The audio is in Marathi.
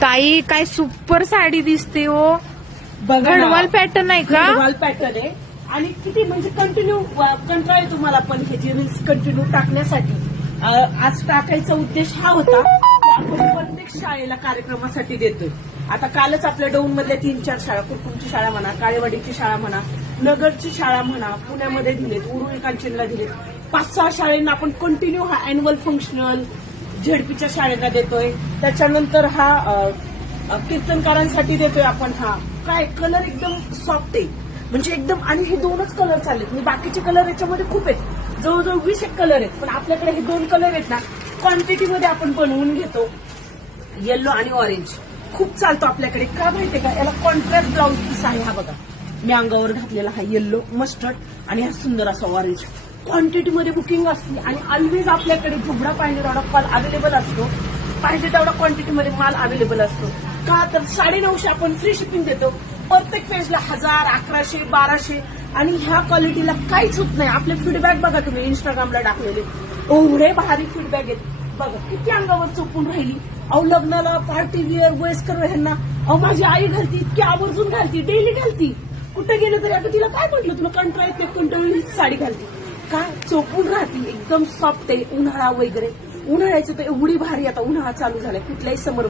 ताई काय सुपर साडी दिसते हो. बघा ना. गडवाल पॅटर्न आहे का? गडवाल पॅटर्न आहे आणि किती म्हणजे कंटिन्यू कंटाळा आहे तुम्हाला पण ह्याची रील्स कंटिन्यू टाकण्यासाठी. आज टाकायचा उद्देश हा होता की आपण प्रत्येक शाळेला कार्यक्रमासाठी देतोय. आता कालच आपल्या डौन मधल्या 3-4 शाळा, कुरकुमची शाळा म्हणा, काळेवाडीची शाळा म्हणा, नगरची शाळा म्हणा, पुण्यामध्ये दिलेत, उरुळी कांचनला दिलेत. 5-6 शाळेंना आपण कंटिन्यू हा अॅन्युअल फंक्शनल झेडपीच्या शाळेला देतोय. त्याच्यानंतर हा कीर्तनकारांसाठी देतोय आपण. हा काय कलर एकदम सॉफ्ट आहे म्हणजे एकदम. आणि हे 2च कलर चाललेत म्हणजे बाकीचे कलर याच्यामध्ये खूप आहेत, जवळजवळ 20 कलर आहेत. पण आपल्याकडे हे 2 कलर आहेत ना, क्वांटिटीमध्ये आपण बनवून घेतो. येल्लो आणि ऑरेंज खूप चालतो आपल्याकडे. का माहितीये का, याला कॉन्ट्रास्ट ब्लाऊज पीस आहे. हा बघा मी अंगावर घातलेला हा येल्लो मस्टर्ड आणि हा सुंदर असा ऑरेंज. क्वांटिटीमध्ये बुकिंग असते आणि ऑलवेज आपल्याकडे जेवढा पाहिजे तेवढा माल अवेलेबल असतो. पाहिजे तेवढा क्वांटिटीमध्ये माल अवेलेबल असतो. का तर 950 आपण फ्री शिपिंग देतो. प्रत्येक पेजला 1000, 1100, 1200 आणि ह्या क्वालिटीला काहीच होत नाही. आपले फीडबॅक बघा तुम्ही इंस्टाग्रामला टाकलेले, एवढे भारी फीडबॅक आहेत. बघा किती अंगावर चोपून राहिली. अहो लग्नाला, पार्टी वेअर, वयस्कर ह्यांना, अहो माझी आई घालती, इतकी आवर्जून घालती, डेली घालती. कुठे गेलं तरी आता तिला काय म्हटलं, तुला कंटाळा येते, कंटाळून साडी घालती. काय चोपून राहते, एकदम सॉफ्ट आहे. उन्हाळा वगैरे, उन्हाळ्याची तर एवढी भारी. आता उन्हाळा चालू झालाय, कुठल्याही समोर